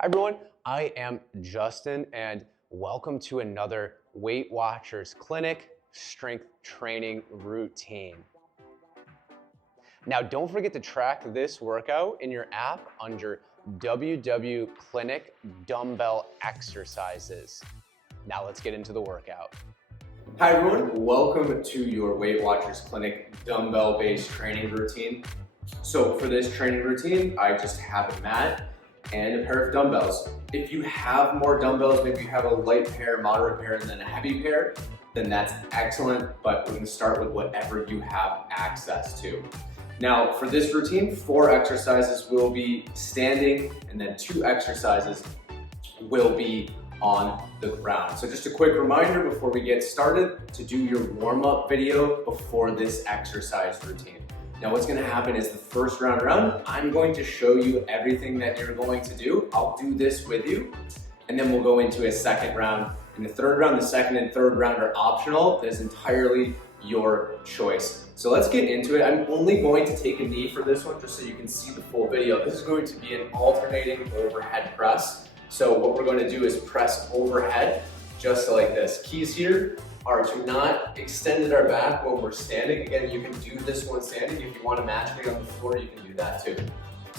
Hi everyone, I am Justin and welcome to another Weight Watchers Clinic strength training routine. Now don't forget to track this workout in your app under WW Clinic Dumbbell Exercises. Now let's get into the workout. Hi everyone, welcome to your Weight Watchers Clinic dumbbell-based training routine. So for this training routine, I just have a mat and a pair of dumbbells. If you have more dumbbells, maybe you have a light pair, moderate pair, and then a heavy pair, then that's excellent, but we're gonna start with whatever you have access to. Now for this routine, 4 exercises will be standing and then 2 exercises will be on the ground. So just a quick reminder before we get started to do your warm-up video before this exercise routine. Now what's gonna happen is the first round around, I'm going to show you everything that you're going to do. I'll do this with you, and then we'll go into a second round. In the third round, the second and third round are optional. That is entirely your choice. So let's get into it. I'm only going to take a knee for this one just so you can see the full video. This is going to be an alternating overhead press. So what we're going to do is press overhead just like this. Keys here are to not extend our back when we're standing. Again, you can do this one standing. If you want to match me on the floor, you can do that too.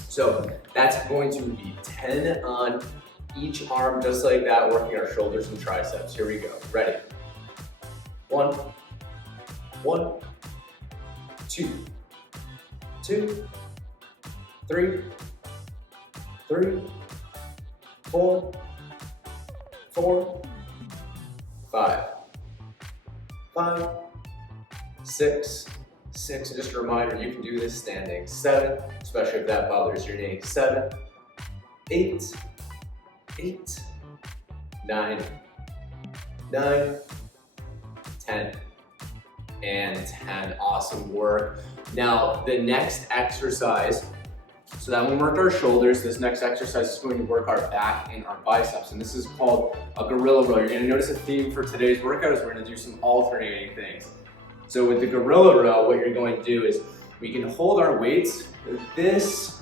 So that's going to be 10 on each arm, just like that, working our shoulders and triceps. Here we go. Ready? 1, 2, 3, 4, 5, 6, and just a reminder, you can do this standing. 7, especially if that bothers your knee. 7, 8, 9, 10, and 10. Awesome work. Now the next exercise, so that one worked our shoulders. This next exercise is going to work our back and our biceps, and this is called a gorilla row. You're going to notice a theme for today's workout is we're going to do some alternating things. So with the gorilla row, what you're going to do is we can hold our weights. This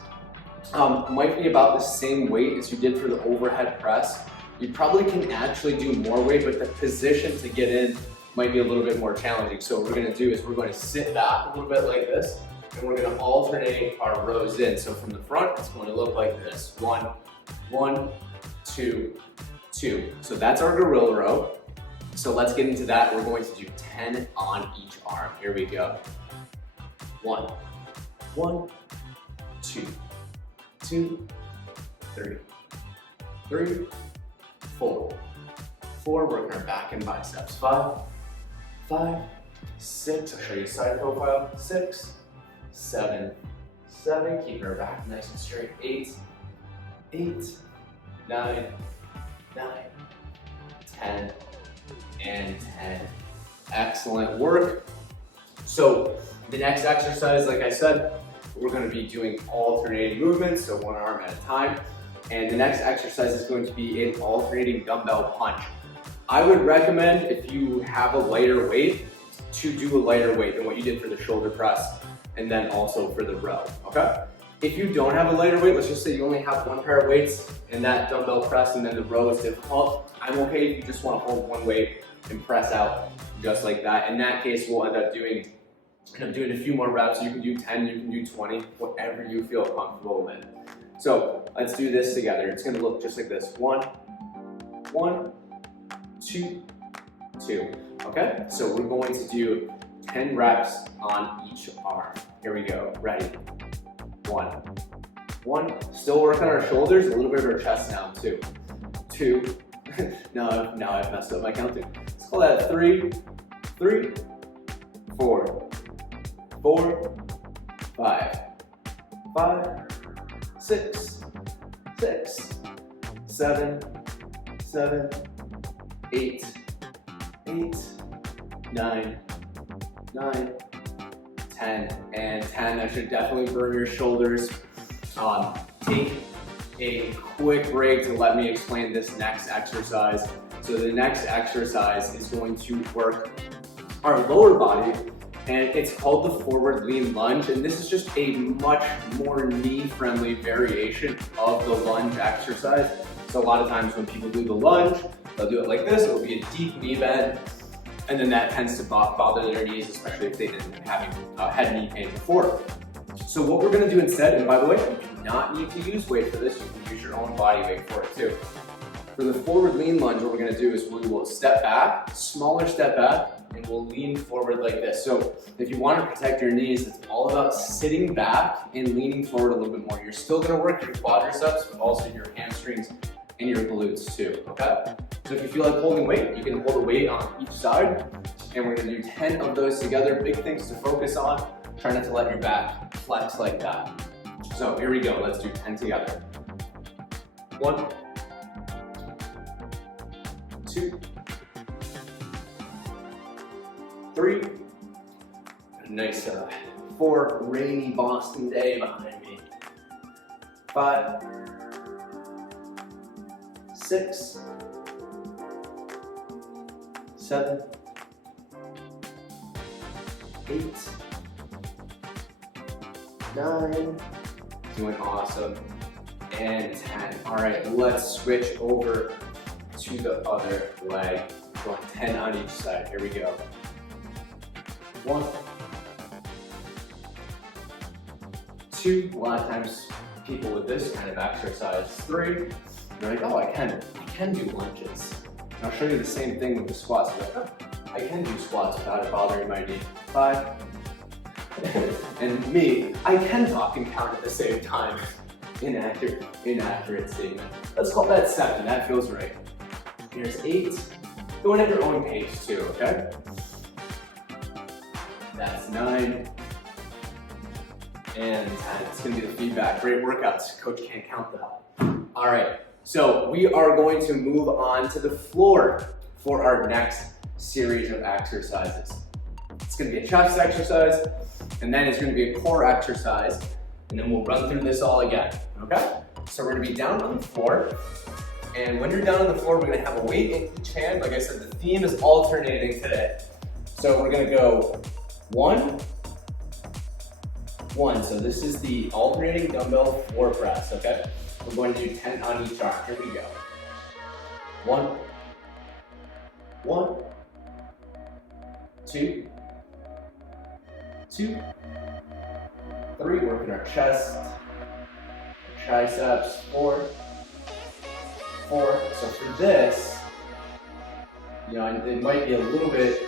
might be about the same weight as you did for the overhead press. You probably can actually do more weight, but the position to get in might be a little bit more challenging. So what we're going to do is we're going to sit back a little bit like this, and we're going to alternate our rows in. So from the front, it's going to look like this. 1, 2, 2. So that's our gorilla row. So let's get into that. We're going to do 10 on each arm. Here we go. 1, 2, 3, 4, working our back and biceps. 5, 6, I'll show you a side profile. 6, 7, keeping our back nice and straight. 8, 9, 10, and 10. Excellent work. So the next exercise, like I said, we're going to be doing alternating movements, so one arm at a time. And the next exercise is going to be an alternating dumbbell punch. I would recommend, if you have a lighter weight, to do a lighter weight than what you did for the shoulder press and then also for the row, okay? If you don't have a lighter weight, let's just say you only have one pair of weights and that dumbbell press and then the row is difficult, I'm okay if you just want to hold one weight and press out just like that. In that case, we'll end up doing a few more reps. You can do 10, you can do 20, whatever you feel comfortable with. So let's do this together. It's gonna look just like this. 1, 2, 2. Okay, so we're going to do 10 reps on each arm. Here we go, ready? 1, still work on our shoulders, a little bit of our chest now, 2, now I've messed up my counting. Let's call that 3, 4, 5, 6, 7, 8, 9, 10, and 10. That should definitely burn your shoulders. Take a quick break to let me explain this next exercise. So the next exercise is going to work our lower body, and it's called the forward lean lunge, and this is just a much more knee-friendly variation of the lunge exercise. So a lot of times when people do the lunge, they'll do it like this. It'll be a deep knee bend, and then that tends to bother their knees, especially if they didn't have had knee pain before. So what we're gonna do instead, and by the way, you do not need to use weight for this. You can use your own body weight for it too. For the forward lean lunge, what we're gonna do is we will step back, smaller step back, and we'll lean forward like this. So if you wanna protect your knees, it's all about sitting back and leaning forward a little bit more. You're still gonna work your quadriceps, but also your hamstrings and your glutes too, okay? So if you feel like holding weight, you can hold a weight on each side, and we're gonna do 10 of those together. Big things to focus on. Try not to let your back flex like that. So here we go, let's do 10 together. 1, 2, 3, a nice 4 rainy Boston day behind me. 5, 6, 7, 8, 9, doing awesome, and 10. All right, let's switch over to the other leg. Going 10 on each side, here we go. 1, 2, a lot of times people with this kind of exercise, 3, they're like, oh, I can do lunges. And I'll show you the same thing with the squats. Like, oh, I can do squats without it bothering my knee. 5, and me, I can talk and count at the same time. Inaccurate statement. Let's call that 7, that feels right. Here's 8, going at your own pace too, okay? That's 9, and 10. It's gonna be the feedback. Great workouts. Coach can't count that. All right, so we are going to move on to the floor for our next series of exercises. It's gonna be a chest exercise, and then it's gonna be a core exercise, and then we'll run through this all again, okay? So we're gonna be down on the floor, and when you're down on the floor, we're gonna have a weight in each hand. Like I said, the theme is alternating today. So we're gonna go 1, 1. So this is the alternating dumbbell floor press, okay? We're going to do 10 on each arm. Here we go. 1, 1, 2, 2, 3. Working our chest, triceps. 4, 4. So for this, you know, it might be a little bit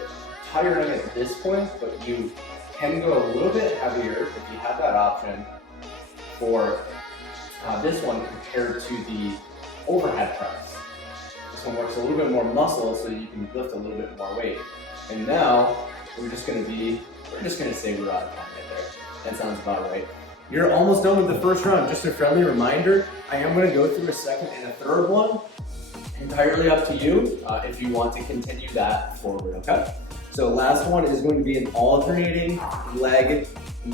tiring at this point, but you can go a little bit heavier if you have that option for this one compared to the overhead press. This one works a little bit more muscle, so you can lift a little bit more weight. And now we're just gonna say we're out of time right there. That sounds about right. You're almost done with the first round. Just a friendly reminder, I am gonna go through a second and a third one. Entirely up to you if you want to continue that forward, okay? So last one is going to be an alternating leg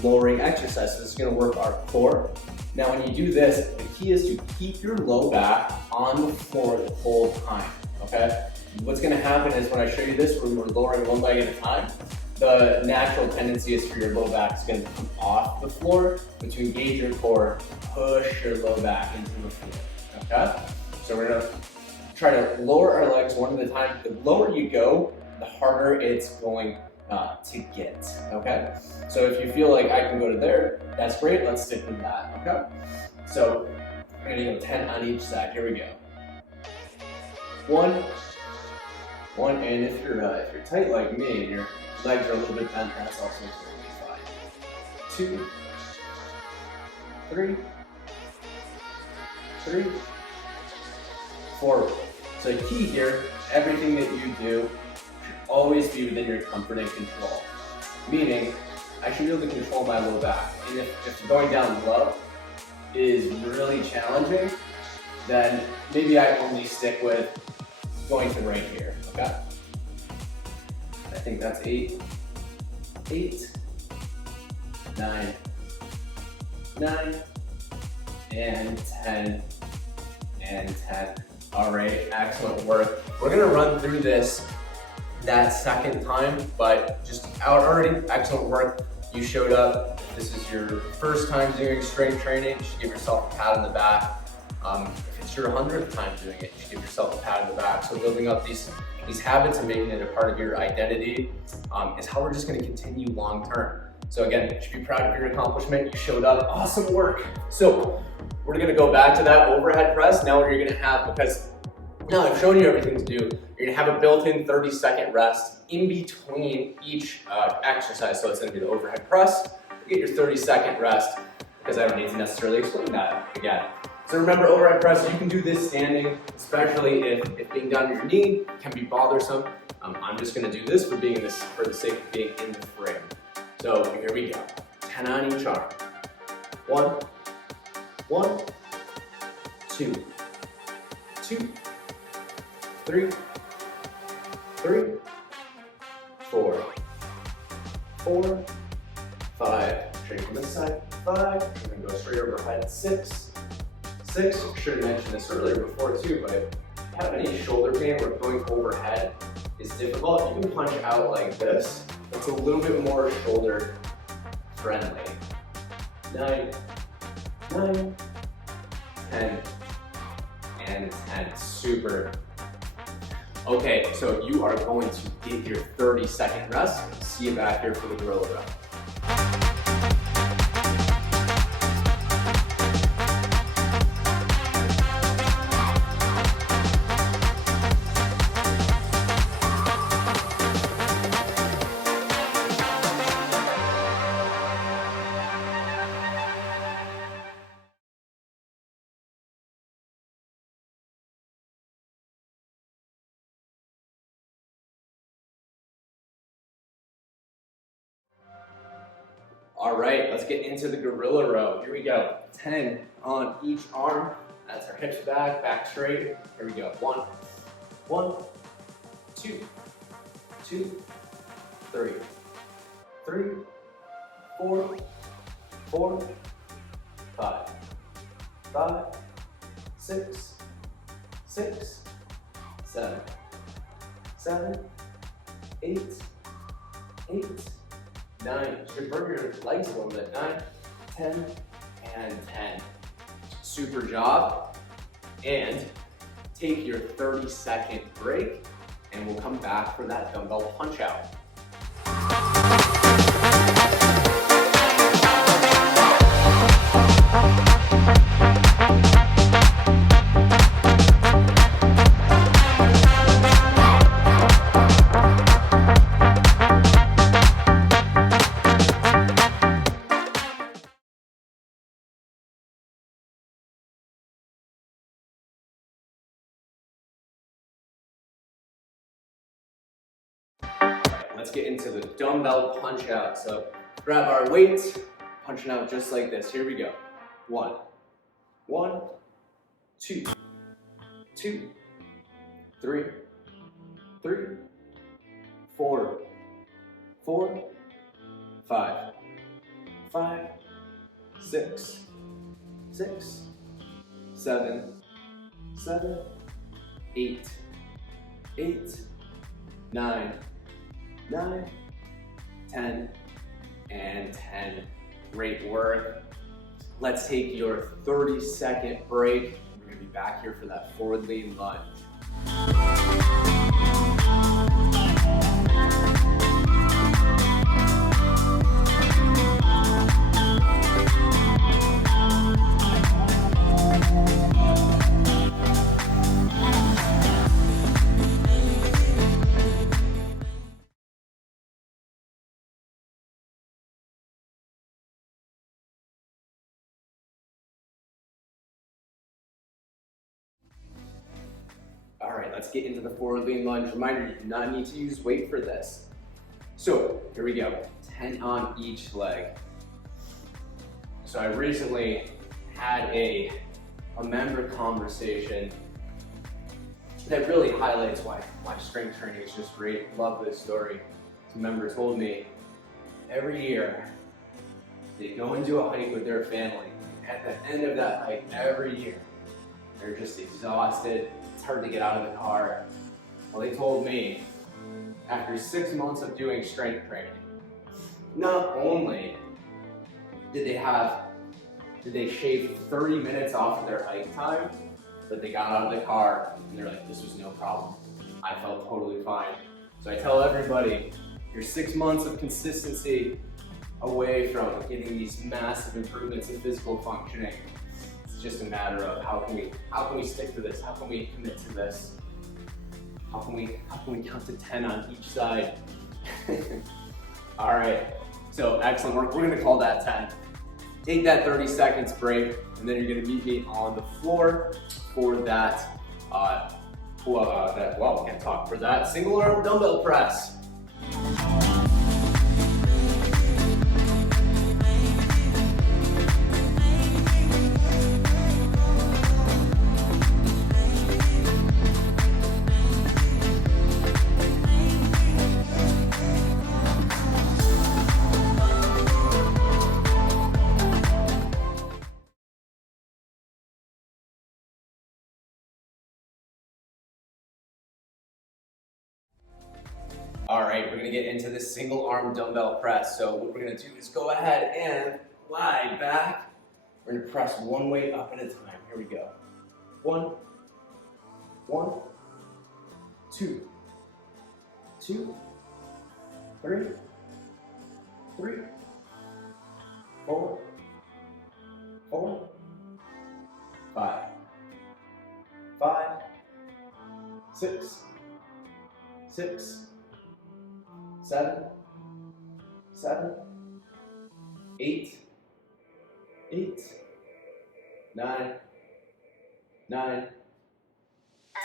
lowering exercise. So this is gonna work our core. Now when you do this, the key is to keep your low back on the floor the whole time, okay? What's gonna happen is when I show you this, when we're lowering one leg at a time, the natural tendency is for your low back is gonna come off the floor, but to engage your core, push your low back into the floor, okay? So we're gonna try to lower our legs one at a time. The lower you go, the harder it's going to get, okay? So if you feel like I can go to there, that's great, let's stick with that, okay? So we're gonna go 10 on each side, here we go. 1, and if you're tight like me and your legs are a little bit bent, that's also totally fine. 2, 3, 3, 4. So the key here, everything that you do should always be within your comfort and control. Meaning, I should be able to control my low back. And if going down low is really challenging, then maybe I only stick with going to right here, okay? I think that's 8, 9, 9, and 10, and 10. All right, excellent work. We're gonna run through this that second time, but just already excellent work. You showed up. This is your first time doing strength training. You should give yourself a pat on the back. If it's your 100th time doing it, you should give yourself a pat on the back. So building up these habits and making it a part of your identity is how we're just gonna continue long term. So again, you should be proud of your accomplishment. You showed up, awesome work. So we're gonna go back to that overhead press. Now what you're gonna have, because now I've shown you everything to do, you're gonna have a built-in 30-second rest in between each exercise. So it's gonna be the overhead press, you get your 30-second rest, because I don't need to necessarily explain that again. So remember, overhead press, you can do this standing, especially if being done on your knee can be bothersome. I'm just gonna do this for the sake of being in the frame. So here we go, 10 on each arm. 1, 2, 3, 4, 5, straight from this side, 5, and then go straight overhead, 6, I should have mentioned this earlier before too, but if you have any shoulder pain where going overhead is difficult, you can punch out like this. It's a little bit more shoulder friendly. 9, 10, and 10, super. Okay, so you are going to get your 30-second rest. See you back here for the gorilla row. All right, let's get into the gorilla row. Here we go. 10 on each arm. That's our hips back, back straight. Here we go. 1, 2, 3, 4, 5, 6, 7, 8, 9, should burn your legs a little bit, 9, 10, and 10. Super job. And take your 30-second break, and we'll come back for that dumbbell punch out. Let's get into the dumbbell punch out. So grab our weights, punching out just like this. Here we go. 1, 2, 3, 4, 5, 6, 7, 8, 9, 10, and 10. Great work. Let's take your 30-second break. We're gonna be back here for that forward lean lunge. All right, let's get into the forward lean lunge. Reminder, you do not need to use weight for this. So here we go, 10 on each leg. So I recently had a member conversation that really highlights why strength training is just great. Love this story. This member told me every year they go and do a hike with their family. At the end of that hike every year, they're just exhausted. It's hard to get out of the car. Well, they told me after 6 months of doing strength training, not only did they have did they shave 30 minutes off of their hike time, but they got out of the car and they're like, this was no problem. I felt totally fine. So I tell everybody, you're 6 months of consistency away from getting these massive improvements in physical functioning. It's just a matter of how can we stick to this? How can we commit to this? How can we count to 10 on each side? All right, so excellent work. We're gonna call that 10. Take that 30 seconds break, and then you're gonna meet me on the floor for that, for that single arm dumbbell press. All right, we're gonna get into this single arm dumbbell press. So what we're gonna do is go ahead and lie back. We're gonna press one weight up at a time. Here we go. 1, 2, 2, 3, 4, 5, 6, 7, 8, 9,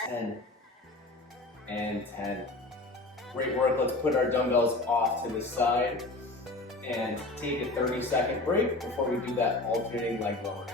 10, and 10. Great work. Let's put our dumbbells off to the side and take a 30-second break before we do that alternating leg lowering.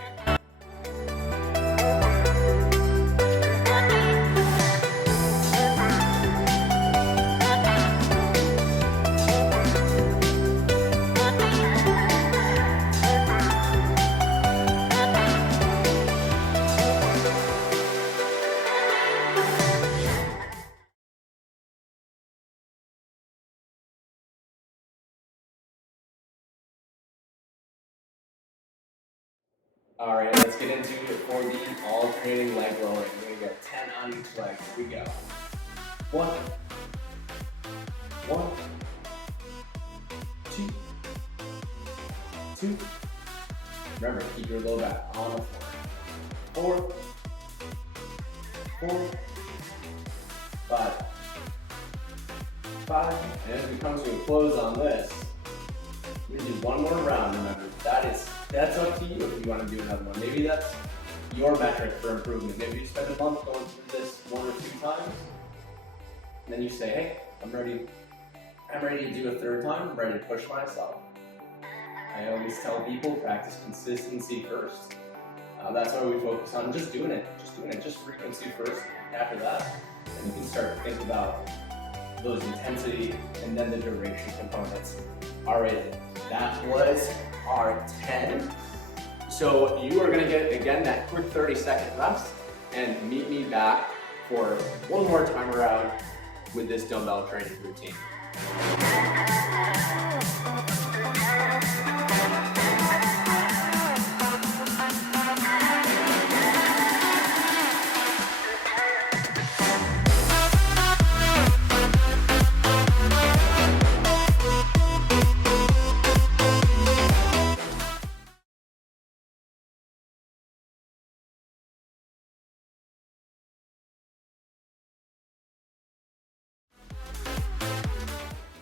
All right, let's get into it for the alternating leg lowering. We're gonna go 10 on each leg. Here we go. 1, 2. Remember, keep your low back on the floor. 4, 5. And as we come to a close on this, we're gonna do one more round. Remember, that's up to you if you want to do another one. Maybe that's your metric for improvement. Maybe you spend a month going through this 1 or 2 times, and then you say, hey, I'm ready to do a 3rd time. I'm ready to push myself. I always tell people, practice consistency first. That's why we focus on just doing it, just frequency first. After that, then you can start to think about those intensity and then the duration components. All right, that was our 10. So you are gonna get, again, that quick 30-second rest and meet me back for one more time around with this dumbbell training routine.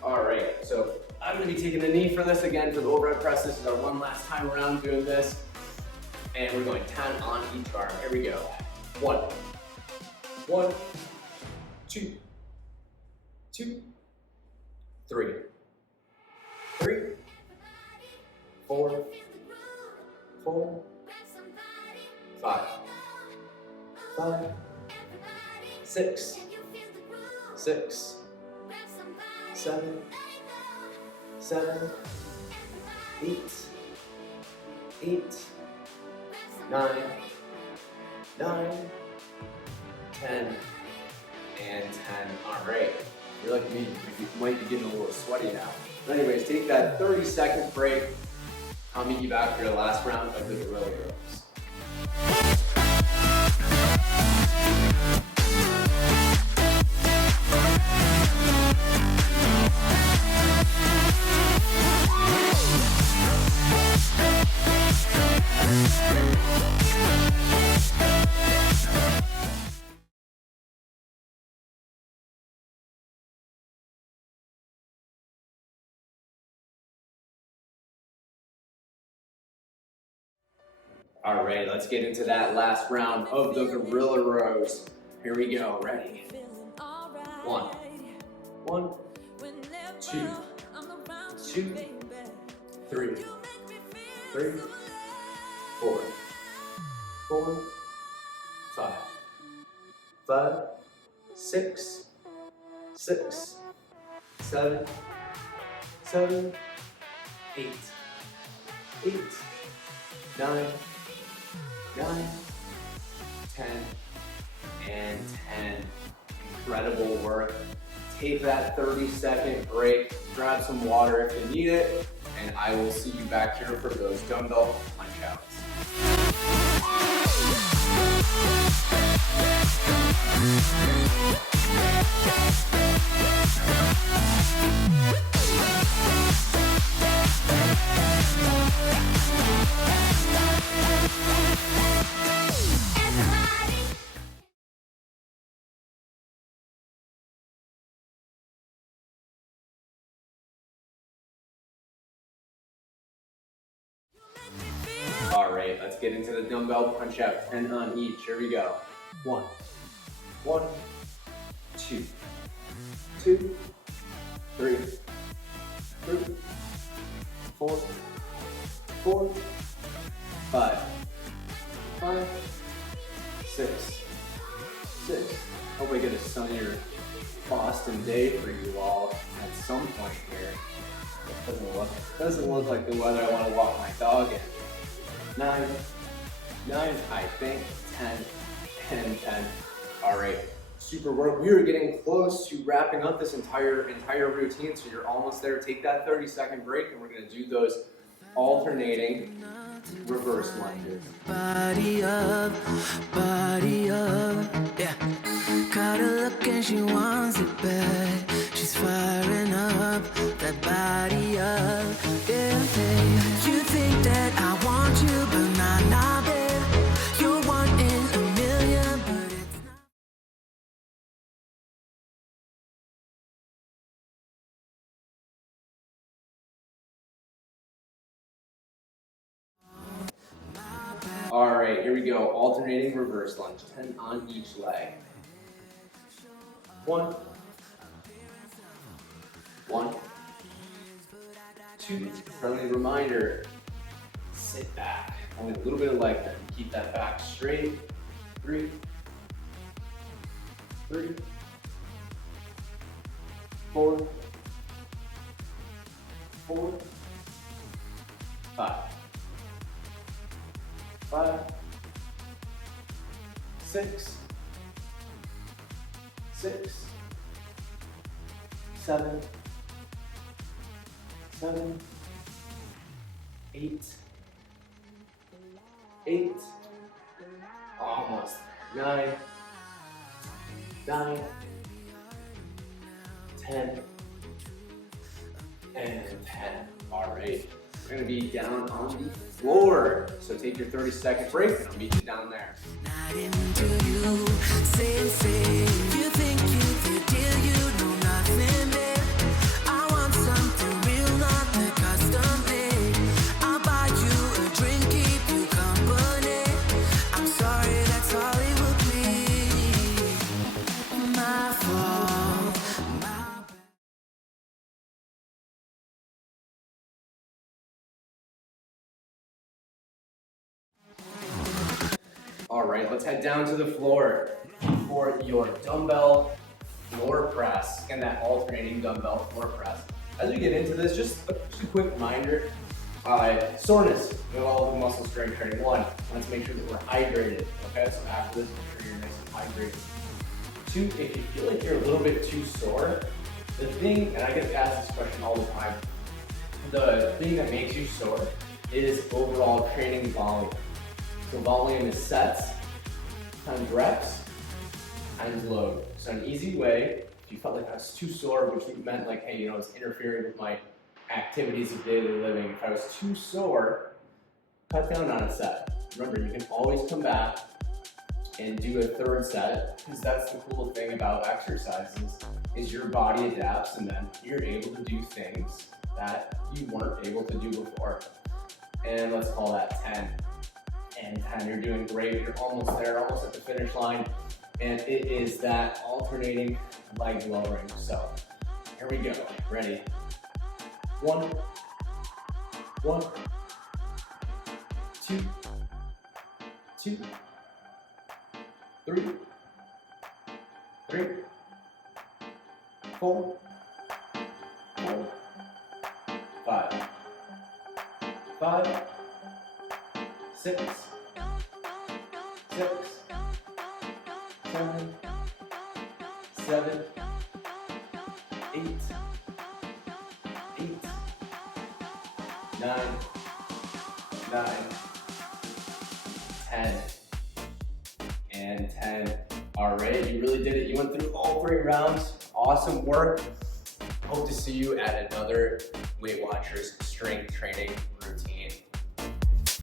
All right, so I'm gonna be taking the knee for this again for the overhead press. This is our one last time around doing this. And we're going 10 on each arm. Here we go. 1, 2, 3, 4, 5, 6, 7, 8, 9, 10, and 10. All right. You're like me, you might be getting a little sweaty now. But anyways, take that 30-second break. I'll meet you back for the last round of the gorilla rows. All right, let's get into that last round of the gorilla rows. Here we go, ready? 1, 2, 3, 4, 5, 6, 7, 8, 9, 10, and 10. Incredible work. Take that 30-second break, grab some water if you need it, and I will see you back here for those dumbbell punch outs. All right, let's get into the dumbbell punch out, 10 on each. Here we go. 1, 2, 3, 4, 5, 6. Hope I get a sunnier Boston day for you all at some point here. Doesn't look like the weather I want to walk my dog in. 9, I think, 10, and 10. All right, super work. We are getting close to wrapping up this entire routine, so you're almost there. Take that 30-second break, and we're gonna do those alternating reverse lunges. Body up, yeah. Caught her look and she wants it back. She's firing up, that body up, yeah, babe. You think that I want you, but not, babe. You're one in a million, but it's not. All right, here we go. Alternating reverse lunge, 10 on each leg. 1, 2. Friendly reminder, sit back. Only a little bit of leg bend. Keep that back straight. 3, 4, 5, 6, 7, 8, almost, 9, 10, and 10. All right, we're gonna be down on the floor. So take your 30-second break and I'll meet you down there. Not into you, same. You think you the deal, you know nothing, babe. I want something real, not the custom made. I'll buy you a drink, keep you company. I'm sorry, that's all it will be. My fault, my bad. All right, let's head down to the floor for your dumbbell floor press and that alternating dumbbell floor press. As we get into this, just a quick reminder, soreness with all of the muscle strength training. 1, let's make sure that we're hydrated, okay? So after this, make sure you're nice and hydrated. 2, if you feel like you're a little bit too sore, the thing, and I get asked this question all the time, the thing that makes you sore It is overall training volume. So volume is sets times reps times load. So an easy way, if you felt like I was too sore, which meant like, hey, it's interfering with my activities of daily living. If I was too sore, cut down on a set. Remember, you can always come back and do a third set, because that's the cool thing about exercises, is your body adapts and then you're able to do things that you weren't able to do before. And let's call that 10. And 10, you're doing great, you're almost there, almost at the finish line. And it is that alternating leg lowering. So here we go, ready? 1, 2, 2, 3, 4, 5, 6, 7, 8, 9, 10, and 10. All right, you really did it. You went through all 3 rounds. Awesome work. Hope to see you at another Weight Watchers strength training routine.